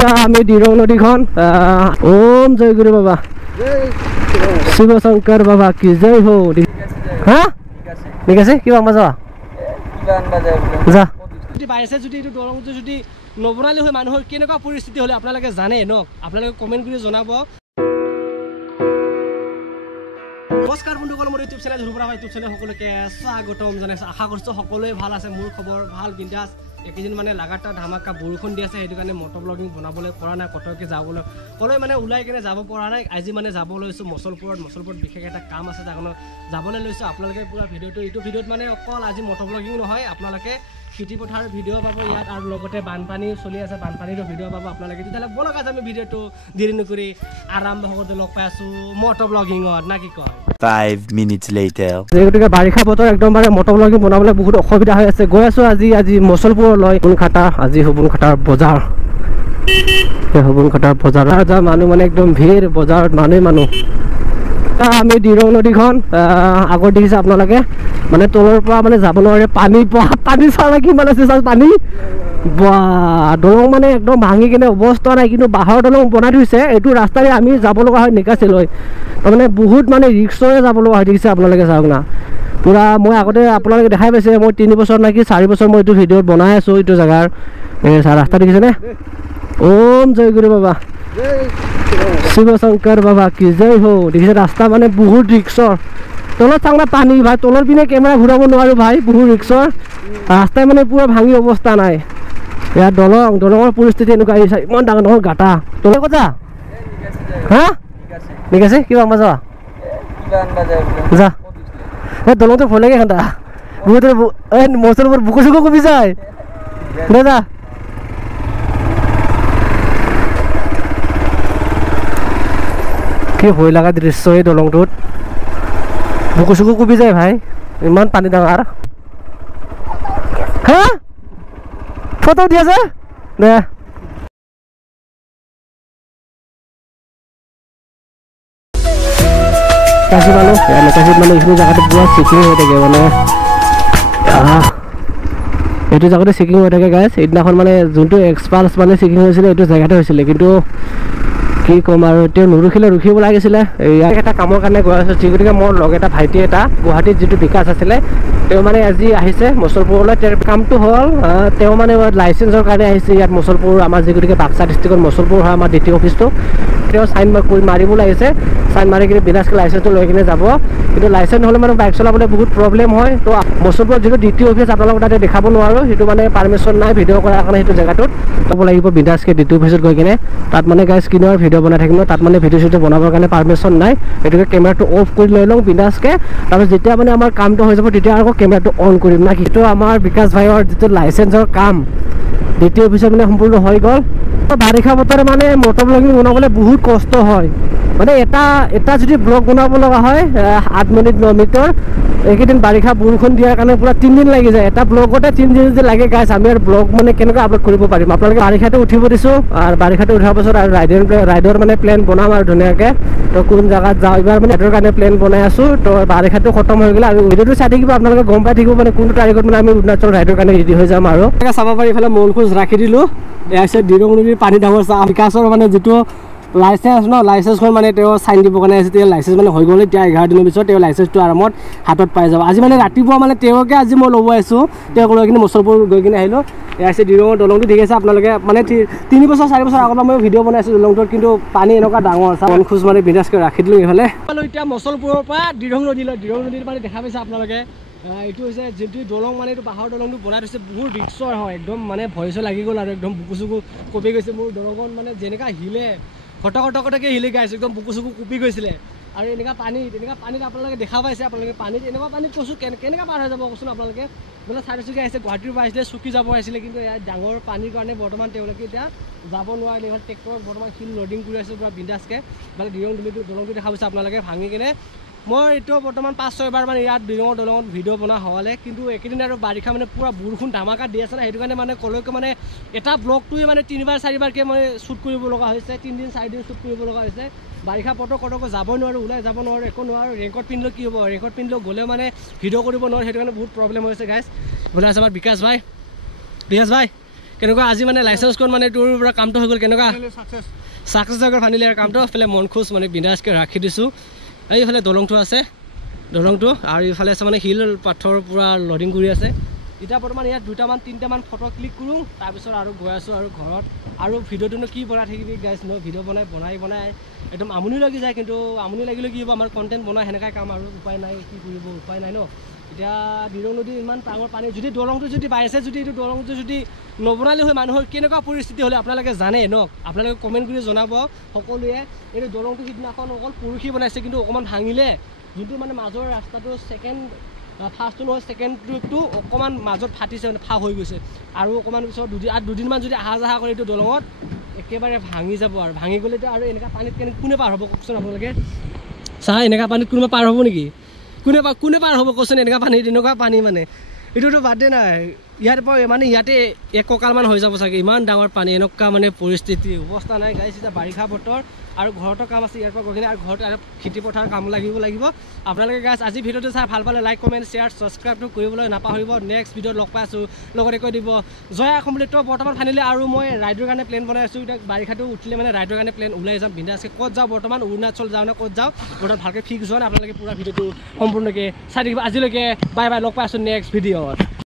আমি দিৰং নদীখন ওম জয় গুৰু বাবা শিৱ শংকৰ বাবা কি জয় হো হা ঠিক আছে কিবা মজা যা যদি বাইছে যদি এইটো দৰংটো যদি নবনালে হয় মানুহৰ কেনেকুৱা পৰিস্থিতি হলে আপোনালোকে জানে ন আপোনালোকে কমেন্ট কৰি জনাব নমস্কাৰ বন্ধুসকল মোৰ ইউটিউব চেনেল ধুৰপৰা ইউটিউব চেনেল সকলোকে স্বাগতম জনাইছো আশা কৰিছো সকলোৱে ভাল আছে মোৰ খবৰ ভাল বিন্দাস একদিন মানে লাগাতাৰ ধামাকা বৰষুণ দি আছে সেইটো কাৰণে মটৰ ব্লগিং বনাবলৈ পৰা নাই কটকে যাবলৈ কলৈ মানে ওলাই কিনে যাব পৰা নাই আজি মানে যাব লৈছো মছলপুৰত বিশেষ এটা কাম আছে যাকনো যাবলৈ লৈছো আপোনালোকে পুৰা ভিডিওটো এইটো ভিডিওত মানে অকল আজি মটৰ ব্লগিং নহয় আপোনালোকে খেতি পথাৰ ভিডিও পাব ইয়াত আৰু লগতে বানপানী চলি আছে বানপানীৰ ভিডিও পাব আপোনালোকে তেতিয়ালে বলক আজি আমি ভিডিওটো দেৰি নকৰি আৰম্ভ কৰোঁতে লগ পাই আছো মটৰ ব্লগিঙত না কি কয় 5 minutes later যেগুটিকে বাৰিষা বতৰ একদম মানে মটৰ ব্লগিং বনাবলৈ বহুত অসুবিধা হৈ আছে গৈ আছো আজি মছলপুৰলৈ হুবুনখাটা আজি হুবুনখাটাৰ বজাৰ হুবুনখাটাৰ বজাৰ যা মানুহ মানে একদম ভিৰ বজাৰত মানুহ আমি দিৰং নদীখন আগত দেখিছে আপোনালোকে মানে তলৰ পৰা মানে যাব নোৱাৰে পানী চালা কিমান আছে চাল পানী দলং মানে একদম ভাঙি কিনে অৱস্থা নাই কিন্তু বাঁহৰ দলং বনাই থৈছে এইটো ৰাস্তাৰে আমি যাব লগা হয় নিকাচিলৈ তাৰমানে বহুত মানে ৰিক্সৰে যাব লগা হয় দেখিছে আপোনালোকে চাওক না পুৰা মই আগতে আপোনালোকে দেখাই পাইছে মই 3 বছৰ নাকি 4 বছৰ মই এইটো ভিডিঅ'ত বনাই আছো এইটো জেগাৰ ৰাস্তা দেখিছেনে ওম জয় গুৰু বাবা শিৱ শংকৰ বাবা কি জয় হো দেখিছে ৰাস্তা মানে বহুত ৰিক্সৰ তলত চাওক না পানী ভাই তলৰ পিনে কেমেৰা ঘূৰাব নোৱাৰো ভাই বহুত ৰিক্সৰ ৰাস্তাই মানে পুৰা ভাঙি অৱস্থা নাই ইয়াত দলঙৰ পৰিস্থিতি এনেকুৱা আহিছে ইমান ডাঙৰ গাঁটা তলৰ কথা হা ঠিক আছে কিবা মজা যা এই দলংটো ভয় লাগে খান্তা বহুত মছলবোৰ বুকু চুকু কমি যায় যা কি ভয় লগা দৃশ্য এই দলংটোত বুকু চুকু কমি যায় ভাই ইমান পানী ডাঙৰ হা ফটো দি আছে দে কাশী মানুহ এইখিনি জেগাটো পুৰা চেকিং হৈ থাকে মানে এইটো জেগাতে চেকিং হৈ থাকে গাইজ সেইদিনাখন মানে যোনটো এক্সপালছ মানে চেকিং হৈছিলে এইটো জেগাতে হৈছিলে কিন্তু কি ক'ম আৰু তেওঁ ৰখিব লাগিছিলে ইয়াক এটা কামৰ কাৰণে গৈ আছোঁ যি গতিকে মোৰ লগ এটা ভাইটি এটা গুৱাহাটীত যিটো বিকাশ আছিলে তেওঁ মানে আজি আহিছে মছলপুৰলৈ তেওঁৰ কামটো হ'ল তেওঁ মানে লাইচেঞ্চৰ কাৰণে আহিছে ইয়াত মছলপুৰ আমাৰ যি গতিকে বাক্সা ডিষ্ট্ৰিক্টত মছলপুৰ হয় আমাৰ ডিটি অফিচটো তেওঁ চাইন মাৰিব লাগিছে চাইন মাৰি কিনে বিনাশকে লাইচেঞ্চটো লৈ কিনে যাব কিন্তু লাইচেঞ্চ নহ'লে মানে বাইক চলাবলৈ বহুত প্ৰব্লেম হয় তো মছলপুৰত যিটো ডিটি অফিচ আপোনালোকক তাতে দেখাব নোৱাৰোঁ সেইটো মানে পাৰ্মিশ্যন নাই ভিডিঅ' কৰাৰ কাৰণে সেইটো জেগাটোত যাব লাগিব বিনাশকে ডিটি অফিচত গৈ কিনে তাত মানে গাইজ স্ক্ৰীনৰ ভিডিঅ' বনাই থাকিব তাত মানে ভিডিঅ' বনাবৰ কাৰণে পাৰ্মিশ্যন নাই গতিকে কেমেৰাটো অফ কৰি লৈ লওঁ বিনাশকে তাৰপিছত যেতিয়া মানে আমাৰ কামটো হৈ যাব তেতিয়া আকৌ কেমেৰাটো অন কৰিম না সেইটো আমাৰ বিকাশ ভাইৰ যিটো লাইচেঞ্চৰ কাম ডিটি অফিচত মানে সম্পূৰ্ণ হৈ গ'ল বাৰিষা বতৰে মানে মটৰ ব্লগিং বনাবলৈ বহুত কষ্ট হয় মানে এটা যদি ব্লগ বনাব লগা হয় 8 মিনিট 9 মিনিটৰ এইকেইদিন বাৰিষা বৰষুণ দিয়াৰ কাৰণে পুৰা 3 দিন লাগি যায় এটা ব্লগতে 3 দিন যদি লাগে গাইছ আমি আৰু ব্লগ মানে কেনেকৈ আপলোড কৰিব পাৰিম আপোনালোকে বাৰিষাটো উঠিব দিছোঁ আৰু বাৰিষাটো উঠাৰ পাছত আৰু ৰাইডৰ মানে প্লেন বনাম আৰু ধুনীয়াকৈ তো কোন জেগাত যাওঁ এইবাৰ মানে ৰাইডৰ কাৰণে প্লেন বনাই আছোঁ তো বাৰিষাটো খতম হৈ গ'লে আৰু ভিডিঅ'টো চাই থাকিব আপোনালোকে গম পাই থাকিব মানে কোনটো তাৰিখত মানে আমি অৰুণাচল ৰাইডৰ কাৰণে ৰেডি হৈ যাম আৰু চাব পাৰি এইফালে মূলখোজ ৰাখি দিলোঁ এয়া হৈছে দিৰং নদীৰ পানী ডাঙৰ বিকাশৰ মানে যিটো লাইচেঞ্চখন মানে তেওঁ চাইন দিবৰ কাৰণে আছে তেওঁ লাইচেঞ্চ মানে হৈ গ'ল এতিয়া 11 দিনৰ পিছত তেওঁ লাইচেঞ্চটো আৰামত হাতত পাই যাব আজি মানে ৰাতিপুৱা মানে তেওঁকে আজি মই ল'ব আহিছোঁ তেওঁক লৈ কিনে মছলপুৰ গৈ কিনে আহিলোঁ এয়া আছে দিৰঙৰ দলংটো দেখিছে আপোনালোকে মানে 3 বছৰ 4 বছৰ আগত মই ভিডিঅ' বনাইছোঁ দলংটোত কিন্তু পানী এনেকুৱা ডাঙৰ খোজ মানে বিন্দাছকৈ ৰাখি দিলোঁ এইফালে এতিয়া মছলপুৰৰ পৰা দিৰং নদীৰ পানী দেখা পাইছে আপোনালোকে এইটো হৈছে যিটো দলং মানে এইটো বাঁহৰ দলংটো বনাই থৈছে বহুত ৰিক্সৰ হয় একদম মানে ভয় চয় লাগি গ'ল আৰু একদম বুকু চুকু কপি গৈছে মোৰ দলংখন মানে যেনেকুৱা হিলে খটকটকটকৈ হিলি গাইছে একদম বুকু চুকু কপি গৈছিলে আৰু এনেকুৱা পানীত আপোনালোকে দেখা পাইছে আপোনালোকে পানীত এনেকুৱা পানীত কৈছোঁ কেনেকৈ পাৰ হৈ যাব কচোন আপোনালোকে মানে চাৰিচুকীয়া আহিছে গুৱাহাটীৰ পৰা আহিছিলে চুকি যাব আহিছিলে কিন্তু ইয়াত ডাঙৰ পানীৰ কাৰণে বৰ্তমান তেওঁলোকে এতিয়া যাব নোৱাৰিলে ইমান ট্ৰেক্টৰত বৰ্তমান শিল লোডিং কৰি আছে পুৰা বিন্দাছকৈ মানে দিৰং দলংটো দেখা পাইছে আপোনালোকে ভাঙি কিনে মই এইটো বৰ্তমান 5-6 বাৰ মানে ইয়াত দিৰঙৰ দলঙত ভিডিঅ' বনোৱা হ'লে কিন্তু এইকেইদিন আৰু বাৰিষা মানে পুৰা বৰষুণ ধামাকা দি আছে না সেইটো কাৰণে মানে কলৈকে মানে এটা ব্লগটোৱে মানে 3-4 বাৰকৈ মই শ্বুট কৰিব লগা হৈছে 3 দিন 4 দিন শ্বুট কৰিব লগা হৈছে বাৰিষা কটকো যাব নোৱাৰোঁ ওলাই যাব নোৱাৰোঁ একো নোৱাৰোঁ ৰেইনকোট পিন্ধিলেও কি হ'ব ৰেইনকোট পিন্ধিলেও গ'লে মানে ভিডিঅ' কৰিব নোৱাৰোঁ সেইটো কাৰণে বহুত প্ৰব্লেম হৈছে গাইজ বোলে আছে আমাৰ বিকাশ ভাই কেনেকুৱা আজি মানে লাইচেন্সখন মানে তোৰ পৰা কামটো হৈ গ'ল কেনেকুৱা ছাকচেছ হৈ গ'ল ফাইনেলি আৰু কামটো এইফালে মন খোজ মানে বিন্দাছকৈ ৰাখি দিছোঁ এইফালে দলংটো আছে দলংটো আৰু ইফালে আছে মানে শিল পাথৰ পূৰা লডিং কৰি আছে এতিয়া বৰ্তমান ইয়াত 2টামান 3টামান ফটো ক্লিক কৰোঁ তাৰপিছত আৰু গৈ আছোঁ আৰু ঘৰত আৰু ভিডিঅ'টোনো কি বনাই থাকিবি গাইছ ন ভিডিঅ' বনাই একদম আমনি লাগি যায় কিন্তু আমনি লাগিলে কি হ'ব আমাৰ কণ্টেণ্ট বনাই সেনেকাই কাম আৰু উপায় নাই কি কৰিব উপায় নাই ন এতিয়া দিৰং নদীৰ ইমান ডাঙৰ পানী যদি দলংটো যদি বাইছে যদি এইটো দলংটো যদি নবনালে হয় মানুহৰ কেনেকুৱা পৰিস্থিতি হ'লে আপোনালোকে জানে ন আপোনালোকে কমেণ্ট কৰি জনাব সকলোৱে এইটো দলংটো সিদিনাখন অকল পৰহি বনাইছে কিন্তু অকণমান ভাঙিলে যোনটো মানে মাজৰ ৰাস্তাটো ফাৰ্ষ্টটো নহয় ছেকেণ্ডটো অকণমান মাজত ফাটিছে মানে ফাহ হৈ গৈছে আৰু অকণমান পিছত দুদিনমান যদি আহা যাহা কৰে এইটো দলঙত একেবাৰে ভাঙি যাব আৰু ভাঙি গ'লেতো আৰু এনেকুৱা পানীত কোনে পাৰ হ'ব কওকচোন আপোনালোকে চাহ এনেকুৱা পানীত কোনোবা পাৰ হ'ব নেকি কোনে পাৰ হ'ব কওকচোন এনেকুৱা পানী তেনেকুৱা পানী মানে এইটোতো বাদে নাই ইয়াৰ পৰা মানে ইয়াতে এক কঁকালমান হৈ যাব চাগে ইমান ডাঙৰ পানী এনেকুৱা মানে পৰিস্থিতি অৱস্থা নাই গাইছ এতিয়া বাৰিষা বতৰ আৰু ঘৰতো কাম আছে ইয়াৰ পৰা গৈ কিনে আৰু ঘৰত আৰু খেতি পথাৰ কাম লাগিব আপোনালোকে গাইছ আজি ভিডিঅ'টো চাই ভাল পালে লাইক কমেণ্ট শ্বেয়াৰ ছাবস্ক্ৰাইবটো কৰিবলৈ নাপাহৰিব নেক্সট ভিডিঅ'ত লগ পাই আছোঁ লগতে কৈ দিব জয় অসম বুলি তো বৰ্তমান ফাইনেলি আৰু মই ৰাইডৰ কাৰণে প্লেন বনাই আছোঁ এতিয়া বাৰিষাটো উঠিলে মানে ৰাইডৰ কাৰণে প্লেন ওলাই যাম বিন্দাছকৈ ক'ত যাওঁ বৰ্তমান অৰুণাচল যাওঁ নে ক'ত যাওঁ বৰ্তমান ভালকৈ ফিক্স হোৱা নাই আপোনালোকে পুৰা ভিডিঅ'টো সম্পূৰ্ণকৈ চাই থাকিব আজিলৈকে বাই বাই লগ পাই আছোঁ নেক্সট ভিডিঅ'ত